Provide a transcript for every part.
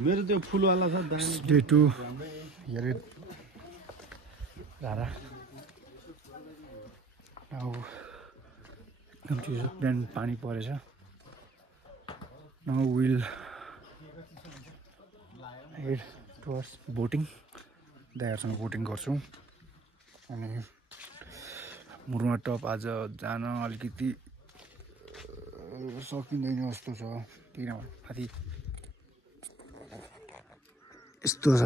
मेरो त्यो फुलवाला छ डे 2 हेरे धारा अब बिहान पानी परेछ now will head towards boating दाइहरुसँग बोटिङ गर्छौँ अनि मुरुमा टप आज जान अलिकति सकिँदैन जस्तो छ किनभने माथि यस्तो छ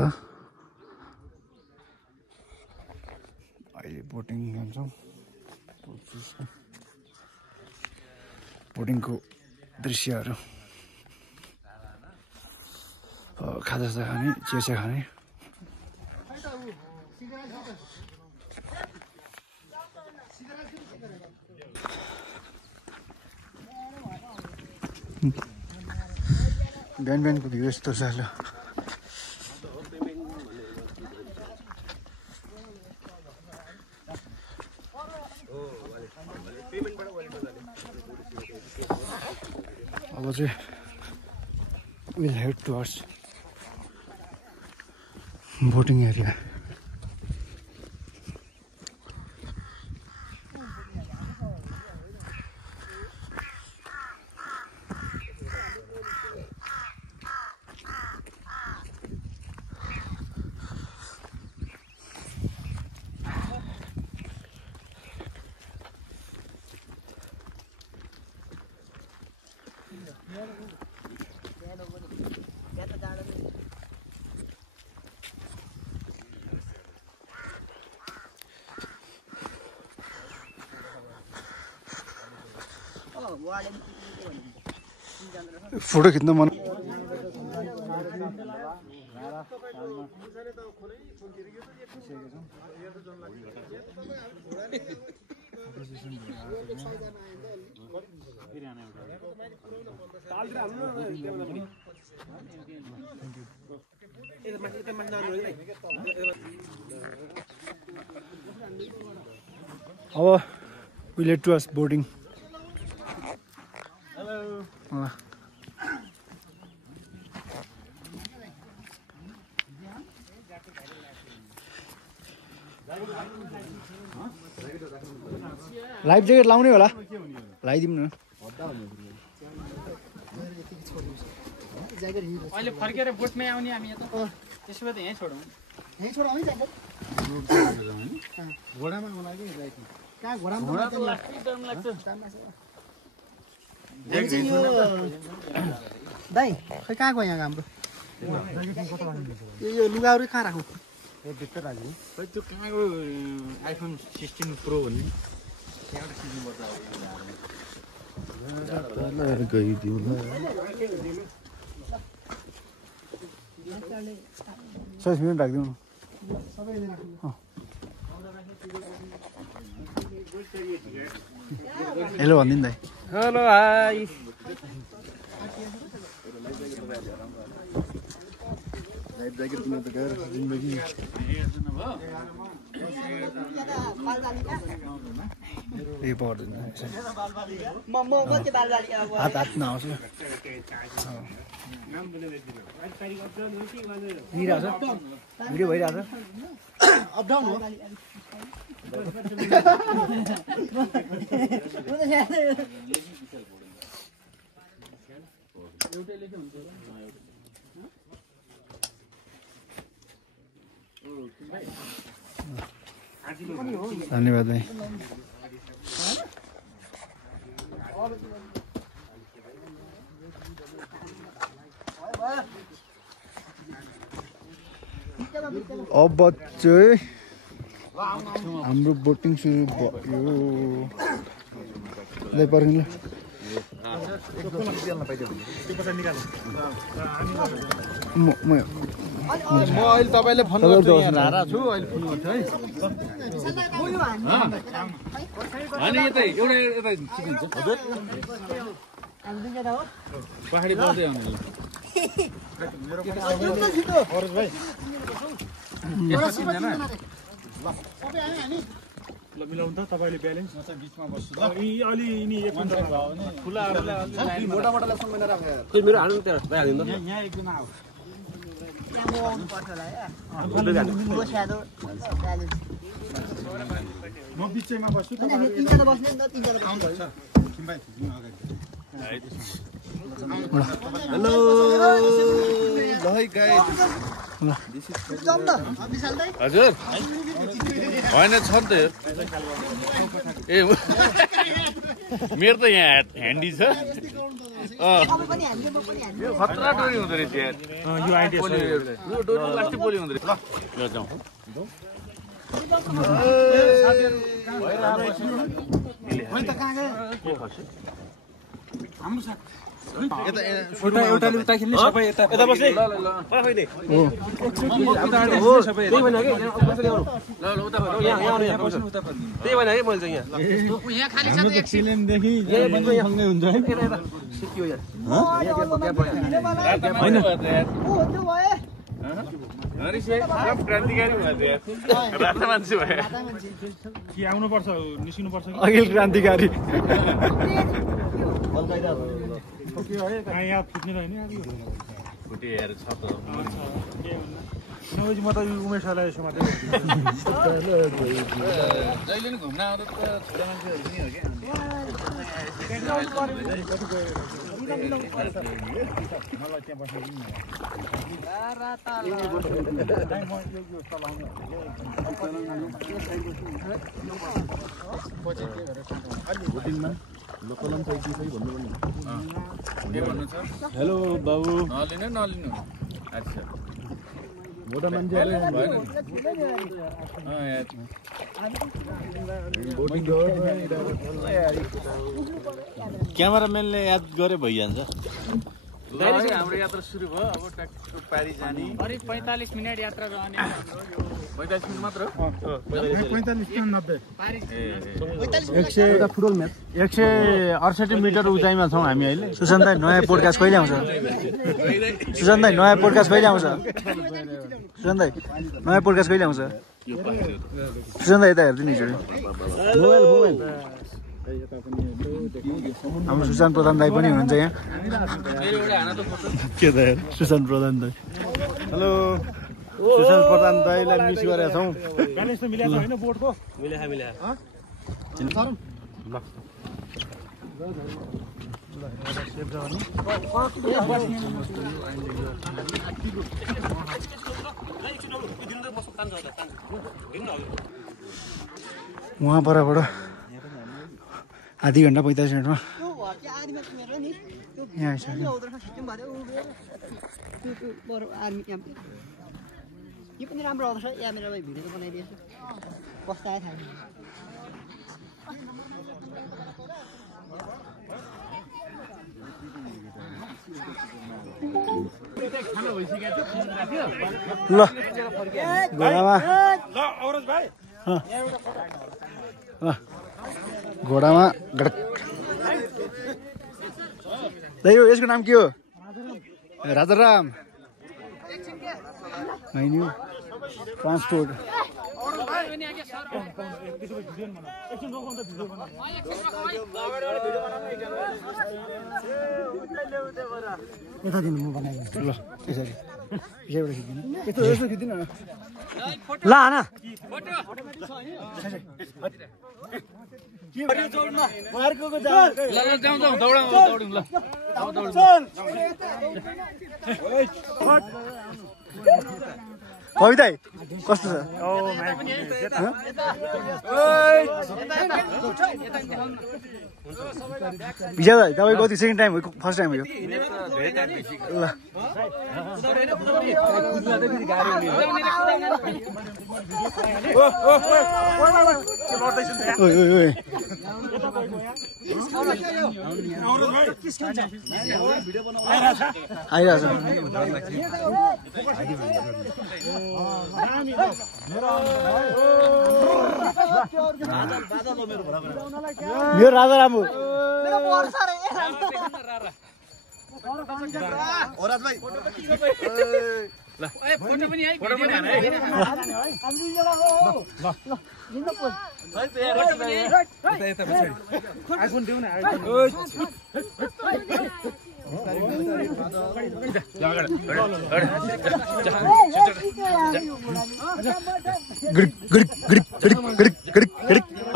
अहिले बोटिङ जान्छौँ बोटिङको दृश्यहरू खाजा खाने चिया खाने बिहान बिहानको भ्यू यस्तो छ ल अब चाहिँ will head towards boating area photo खिच्न मन अब will head towards boating life jacket लाउने होला लगाइदिउँ न अहिले फर्केर बोटमै आउने हामी यता त्यसो भए त यहीँ छोडौँ घोडामा मलाई कहाँ घोडामा लाग्छ दाइ खै कहाँ गयो यहाँ हाम्रो यो लुगाहरू कहाँ राखौँ भित्र राख्नु खै त्यो कहाँको आइफोन 16 प्रो भन्ने त्यहाँबाट सिक्नुपर्छ गइदिउँ ल 6 मिनट राखिदिउँ न हेलो भनिदिनु दाइ हेलो हाई लाइफ ज्याकेट किन्न त गएर जिन्दगी ए पर्दैन हात हात नआउँछ भिडियो भइरहेछ अपडाउन हो धन्यवाद भाइ अब चाहिँ हाम्रो बोटिङ सुरु भयो पर्खिनु म अहिले तपाईँले फोन गर्छु यहाँ रारा छु अहिले फोन गर्छु है अनि यतै एउटा यतै सिकिन्छ हजुर पहाडी बस्दै आउने मेरो पनि अरज भाइ ल मिलाउनु त तपाईले ब्यालेन्स म चाहिँ बिचमा बस्छु ल यी अलि यिनी एक मान्छे भयो भने खुलाहरुलाई मोटा मोटालाई सँगै राख यार खोइ मेरो हाल्नु त्यहाँ भइहाल्दैन त यहाँ एकजना आऊ म बिचैमा बस्छु हेलो ल है गाइस हजुर होइन छ नि त ए मेरो त यहाँ ह्यान्डी छ यो खतरा डोरी हुँदो रहेछ यार यो आइडिया छ यो डोरी प्लास्टिक पोली हुँदो रहेछ ल जाउँ एउटाले उता खेल्ने सबै यता बस्ने ल ल पहिले सबै त्यही भने के ल ल उता यहाँ बस्नु उता त्यही भने के मैले चाहिँ यहाँ खाली छ एक फिल्मदेखि यहाँ बिचमा यहाँ सँगै हुन्छ है यता सिकियो यार हैन क्रान्तिकारी राजा मान्छे भयो कि आउनु पर्छ निस्किनु पर्छ कि अखिल क्रान्तिकारी यहाँ फुट्ने रहेन फुटे हेर छ त किनभने म त उमेशलाई यसो मात्रै जहिले नि घुम्न आउँदा त छोरा मान्छेहरू पनि हो हेलो बाबु नलिनु नलिनु अच्छा मोटा मान्छेले भएन क्यामेराम्यानले याद गरे भइहाल्छ हाम्रो यात्रा सुरु भयो अब ट्याक्टो पारी जाने करिब 45 मिनेट यात्रा रहने 45 मिनट मात्र 168 मिटर उचाइमा छौँ हामी अहिले सुशान्त दाइ नयाँ पोडकास्ट कहिले आउँछ सुशान्त दाइ नयाँ पोडकास्ट कहिले आउँछ सुशान्त दाइ नयाँ पोडकास्ट कहिले आउँछ सुशान्त दाइ यता हेर्छु नि हाम्रो सुशान्त प्रधान दाई पनि हुनुहुन्छ यहाँ के दाइ सुशान्त प्रधान दाई हेलो सुशान्त प्रधान दाईलाई मिस गरेका छौँ ब्यालेन्स त मिलेको छैन बोर्डको मिला उहाँ परबाट आधी घन्टा 45 मिनटमा यहाँ आइसक्यो यो पनि राम्रो आउँछ या मेरो भिडियो बनाइदिएछु कस्तो आयो थाहा ल घोडामा ल औरज भाइ घोडामा गडक दाइ यो यसको नाम के हो राजाराम होइन ट्रान्सपोर्ट यता दिनु म बनाइदिन्छु ल यसरी यसैबाट खिच्दिनु यस्तो यसो खिच्दिनु न ल हान कविता कस्तो छ विजय भाइ तपाईँ कति सेकेन्ड टाइम हो फर्स्ट टाइम हो यो ल आइरहेछ मेरो राजा राम्रो ओराज भाइ फोटो पनि हान है आइफोन देऊ न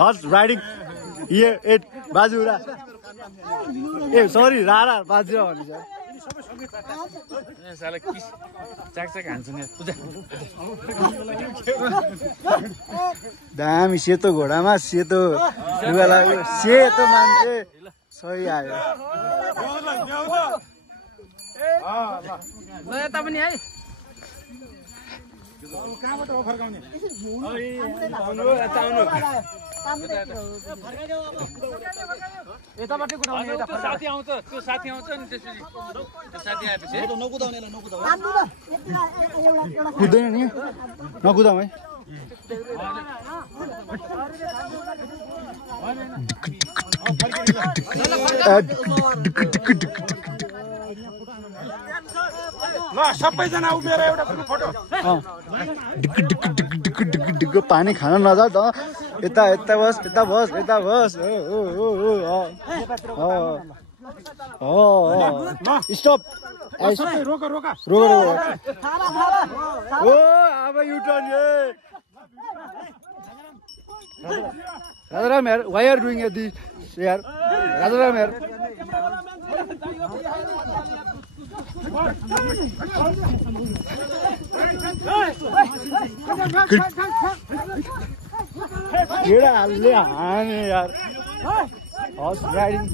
हर्स राइडिङ एट बाजुरा ए सरी रारा बाजुरा भन्छ साला किस चाकचाक हान्छ नि पूजा दामी सेतो घोडामा सेतो लुगा लाग्यो सेतो मान्छे सही आयो ल यता पनि है कहाँबाट फर्काउने यताबाटै कुदाउने त्यो साथी आउँछ नि त्यसपछि त्यो साथी आएपछि कुद्दैन नि नकुदाऊ है ल सबैजना उभिएर एउटा फोटो पानी खान नजा त यता यता बस यता बस यता बस स्टप रोक रोक रोक ओ अब युटर्न राजाराम यार व्हाई आर डूइंग दिस यार राजाराम यार केड़ा हाल्ने हाने यार हॉर्स राइडिंग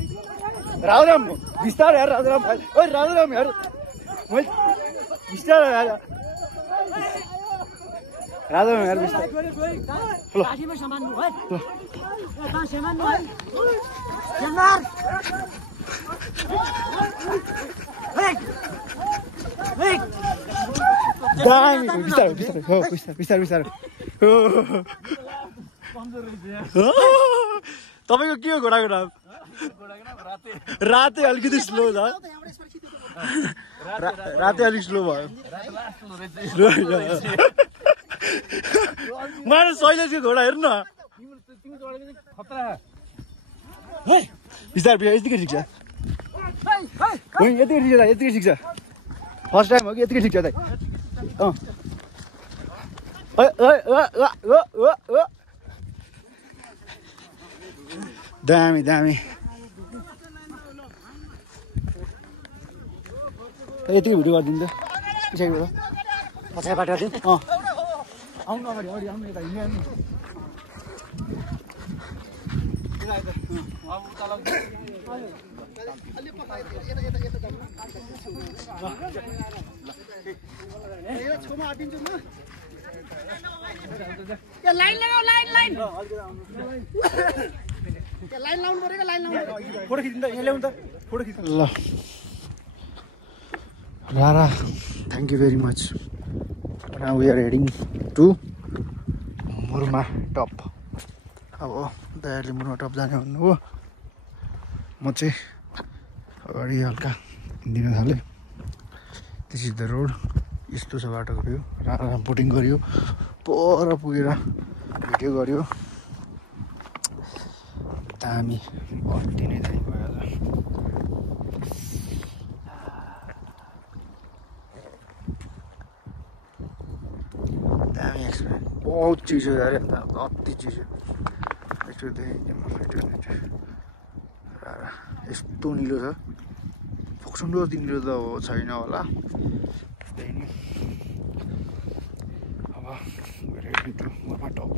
राजाराम बिस्तार यार राजाराम ओए राजाराम यार बिस्तार यार राजाराम यार बिस्तार बिस्तार तपाईको के हो घोडाको नाम राते अलिकति स्लो छ राते अलिक स्लो भयो मैले शैलेशको घोडा हेर्नु न बिस्तार यतिकै ठिक छ यतिकै ठिक छ फर्स्ट टाइम हो कि यतिकै ठिक छ दाइ दामी दामी यतिकै भिडियो गरिदिनु त पछाडिबाट पछाडिबाट आउनु अगाडि आउनु यता हिँड्नु लाइन लगाऊ लाइन लाइन लाइन लाउनु पर्यो लाइन लाउनु फोटो खिच्नु त यहाँ ल्याउनु त फोटो खिच्नु ल Rara thank you very much now we are heading to Murma top अब दाइहरूले मुर्मा टप जाने भन्नुभयो म चाहिँ अगाडि हल्का दिन थालेँ दिस इज द रोड यस्तो छ बाटोको यो रारा बोटिङ गऱ्यो पर पुगेर भिडियो गऱ्यो दामी अति नै दामी भयो आज दामी एक्सपिरियन्स बहुत चिसो अरे अति चिसो यस्तो निलो छ फोक्सुन्डो जति निलो त छैन होला त्यही नै अब रेडी टु मुर्मा टप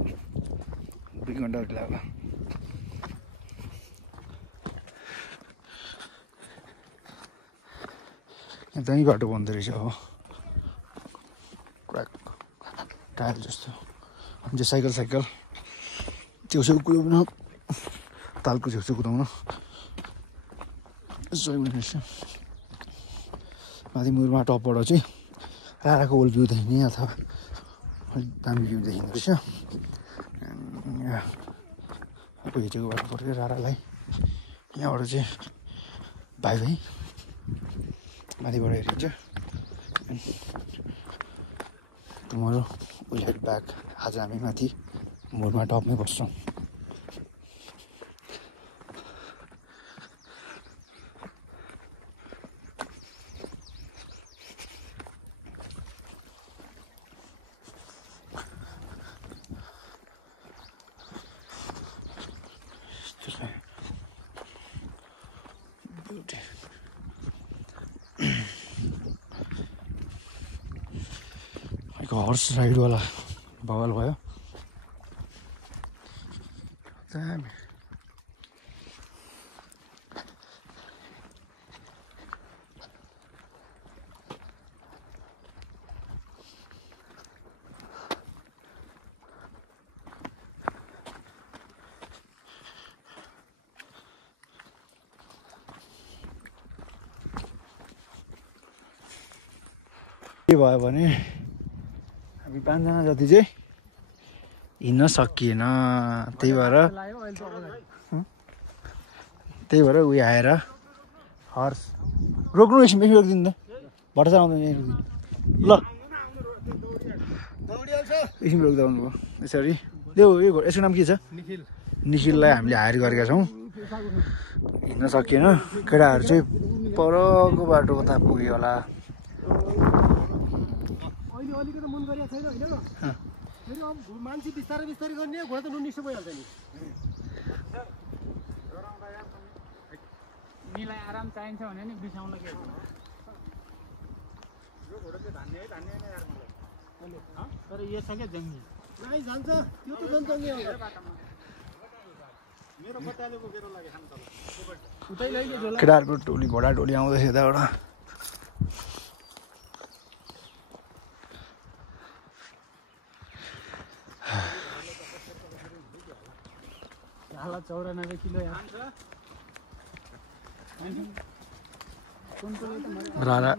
2 घन्टा लाग्ला दामी बाटो बन्दो रहेछ अब क्र्याक टायर जस्तो हामी चाहिँ साइकल छेउछेउ कुदाउन तालको छेउछेउ कुदाउन सही रहेछ माथि मुर्मा टपबाट चाहिँ राराको ओल्ड भ्यू देखिने अथवा अलिक दामी भ्यू देखिँदो रहेछ अब हिजोको बाटो पऱ्यो रारालाई यहाँबाट चाहिँ भाइ माथिबाट हेरिन्छ टुमोरो विल हेड ब्याक। आज हामी माथि मुरमा टपमै बस्छौँ। हर्स राइडवाला बवाल भयो। के भयो भने हामी 5 जना जति चाहिँ हिँड्न सकिएन। त्यही भएर उयो आएर हर्स रोक्नु एकछिन रोकिदिनु त भट्टा आउँदैन ल एकछिन रोक्दा आउनुभयो यसरी। त्यो यसको नाम के छ? निखिललाई हामीले हायर गरेका छौँ। हिँड्न सकिएन। केटाहरू चाहिँ परको बाटो कता पुग्यो होला। मान्छे बिस्तारै बिस्तारै गर्ने घोडा त नुनिसो भइहाल्छ नि। निलाई आराम चाहिन्छ भने नि बिसाउन के हो? यो घोडा चाहिँ धान्ने है नै यार मलाई। तर यो छ क्या जङ्गी नाइ जान्छ त्यो त झन् जङ्गी हो। मेरो बच्चाले बोकेर लागे खान तल उतै लैगे झोला। केटाहरूको टोली घोडा टोली आउँदैछ यताबाट। हाला 94 किलो यार। रारा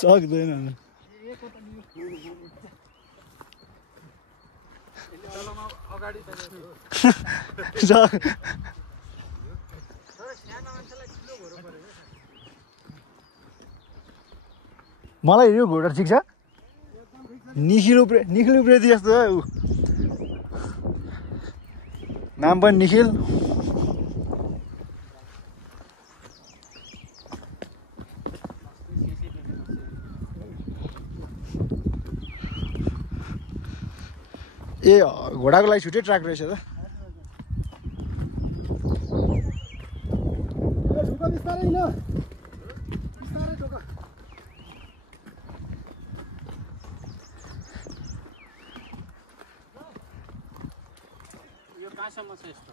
सक्दैन। मलाई यो घोडा ठिक छ। निखिल उप्रेती जस्तो ऊ नाम पनि निखिल। ए घोडाको लागि छुट्टै ट्र्याक रहेछ त। बिस्तारै न बिस्तारै ढोका। यो कहाँसम्म छ यस्तो?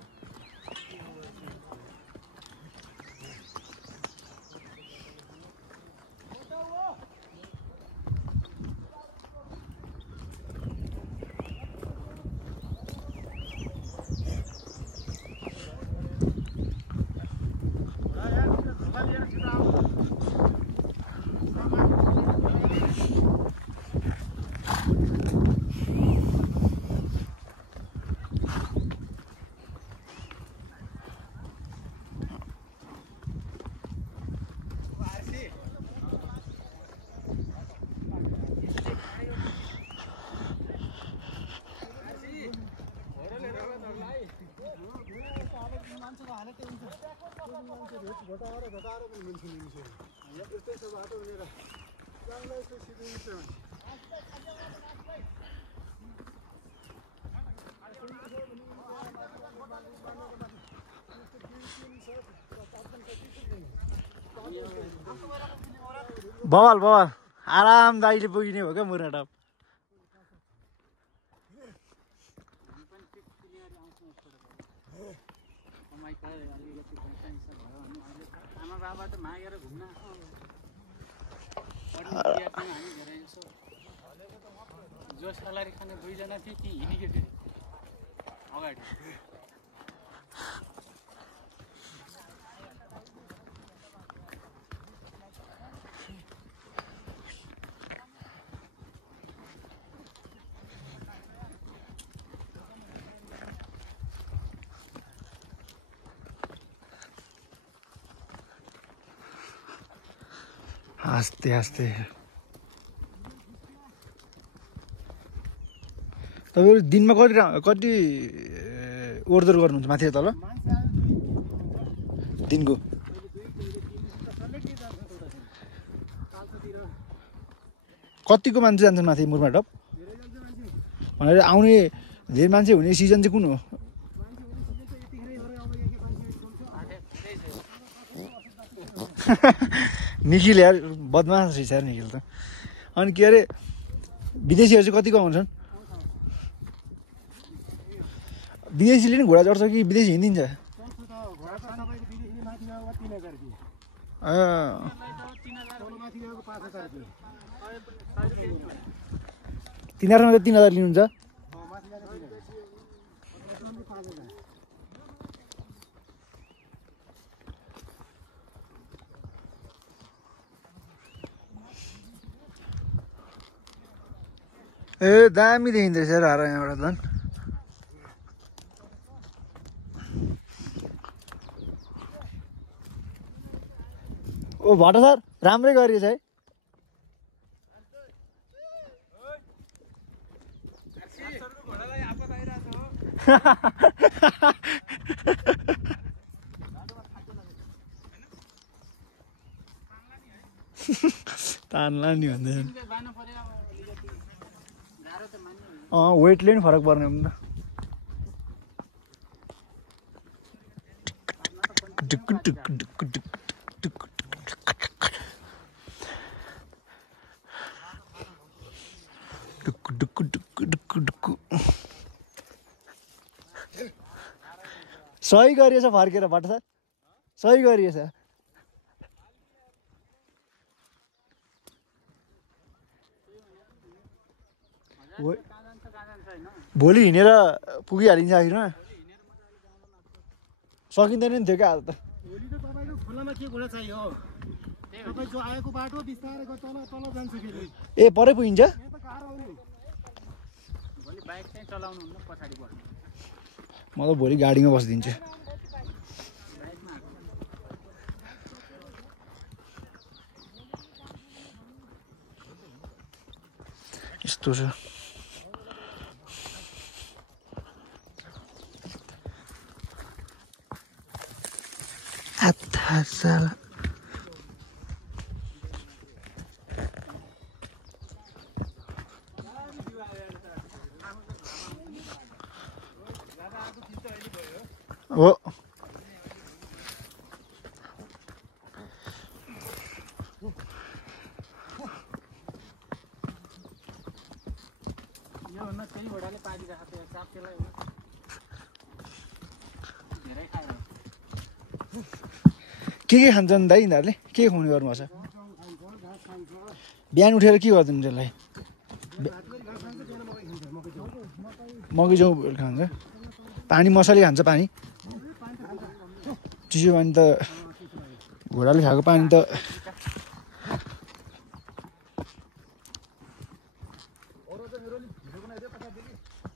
बवाल आरामदायीले पुगिने हो क्या मुरा टप। आमाबाबाट मागेर घुम्न जो सलारी खाने दुईजना थिए ती हिँडेकै थिए अगाडि आस्ते आस्ते तपाईँहरू दिनमा कति ओहोरदोहोर गर्नुहुन्छ माथि तल दिनको कतिको मान्छे जान्छन् माथि मुरमा टप भनेर आउने धेरै मान्छे हुने सिजन चाहिँ कुन हो निखिल यार बदमास रहेछ यार निखिल त अनि के अरे विदेशीहरू चाहिँ कतिको आउँछन् विदेशीले नि घोडा चढ्छ कि विदेशी हिँडिदिन्छ तिनीहरूमा 3000 लिनुहुन्छ ए दामी देखिँदो रहेछ हारा यहाँबाट झन् ओ भट्ट सर राम्रै गरिएछ है तान्ला नि भन्दै वेटले नि फरक पर्ने हो नि सही गरिएछ फर्केर भट्ट सर सही गरिएछ भोलि हिँडेर पुगिहालिन्छ आखिरमा सकिँदैन नि थियो क्या आज त भोलि त तपाईँको खोलामा के घोडा चाहियो तपाईँ जो आएको बाटो बिस्तारै तल तल जान्छ फेरि ए परै पुगिन्छ यहाँ त गाह्रो हो नि भोलि बाइक चाहिँ चलाउनु हुन्न पछाडि बस्नु म त भोलि गाडीमा बसिदिन्छु यस्तो छ साला हो योभन्दा त्यही घोडाले पालिरहेको थियो चाप्केलाई धेरै खायो के खान्छन् दाइ यिनीहरूले के खुवाउने गर्नुपर्छ बिहान उठेर के गरिदिनु त्यसलाई मकै जाउँ खान्छ पानी मसाले खान्छ पानी चिसो पानी त घोडाले खाएको पानी त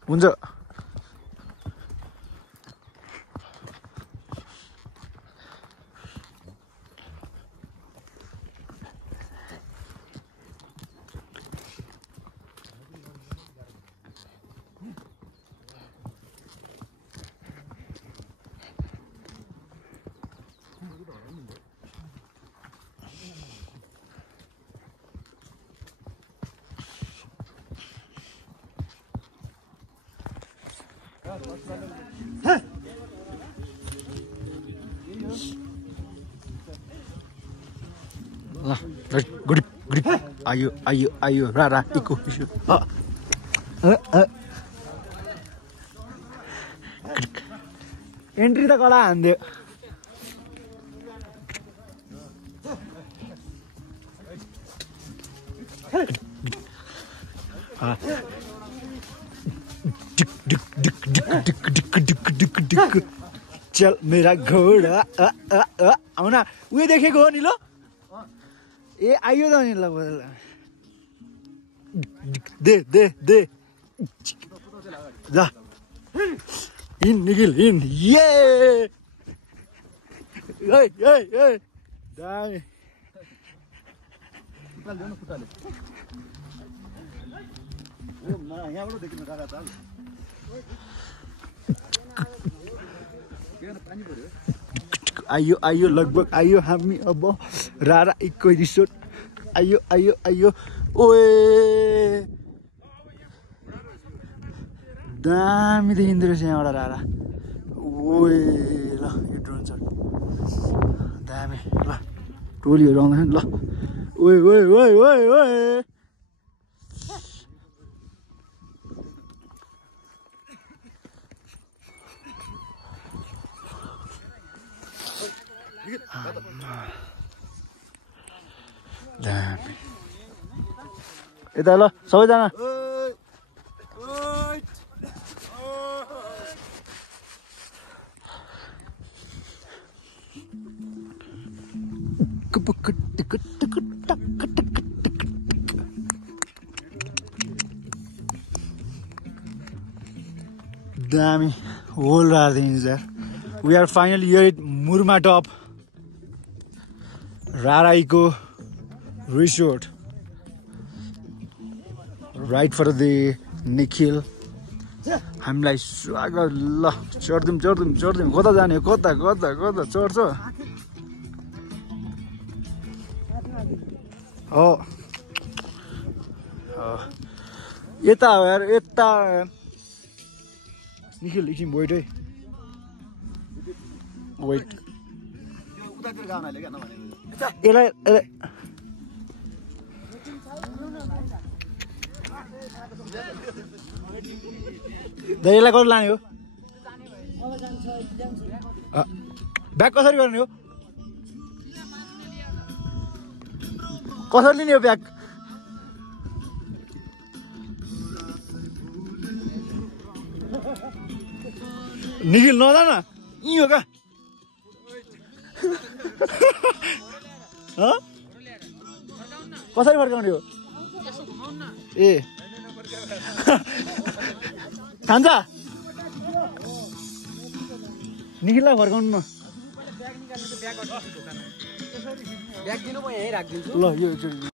हुन्छ गुड गुड आयो आयो आयो रा इको इस्यु एन्ट्री त कडा हान्दियो डिक डिक डिक डिक डिक डिक डिक डिक चल मेरा घोडा आऊ न उयो देखेको हो नि ल ए आइयो त नि ल दे दे दे जा इन निखिल इन ये ए ए ए दाइ यहाँबाट देखिनु काका त आइयो आइयो लगभग आइयो हामी अब रारा इको रिसोर्ट आइयो आइयो आइयो ओए दामी देखिँदो रहेछ यहाँबाट रारा ओए ल यो ड्रोन छ दामी ल टोलीहरू आउँदैछ ल ओए ओए ओए ओए ओए दामी यता ल सबैजना दामी होल राखिदिन्छ यार we are finally here at Murma top Rara eco resort right for the Nikhil हामीलाई स्वागत ल चढ्दिउँ चढ्दिउँ चढ्दिउँ कता जाने कता कता कता चढ्छ हो यता हो यार यता निखिल एकछिन वेट है वेट उतातिर गाउनाले क्या नभनेको यसलाई यसलाई कति लाने हो ब्याग कसरी गर्ने हो कसरी लिने हो ब्याग निखिल नजान यहीँ हो क्या कसरी फर्काउने हो ए खान्छ निखिललाई फर्काउनु न ब्याग दिनु म यहीँ राखिदिन्छु ल यो एकचोटि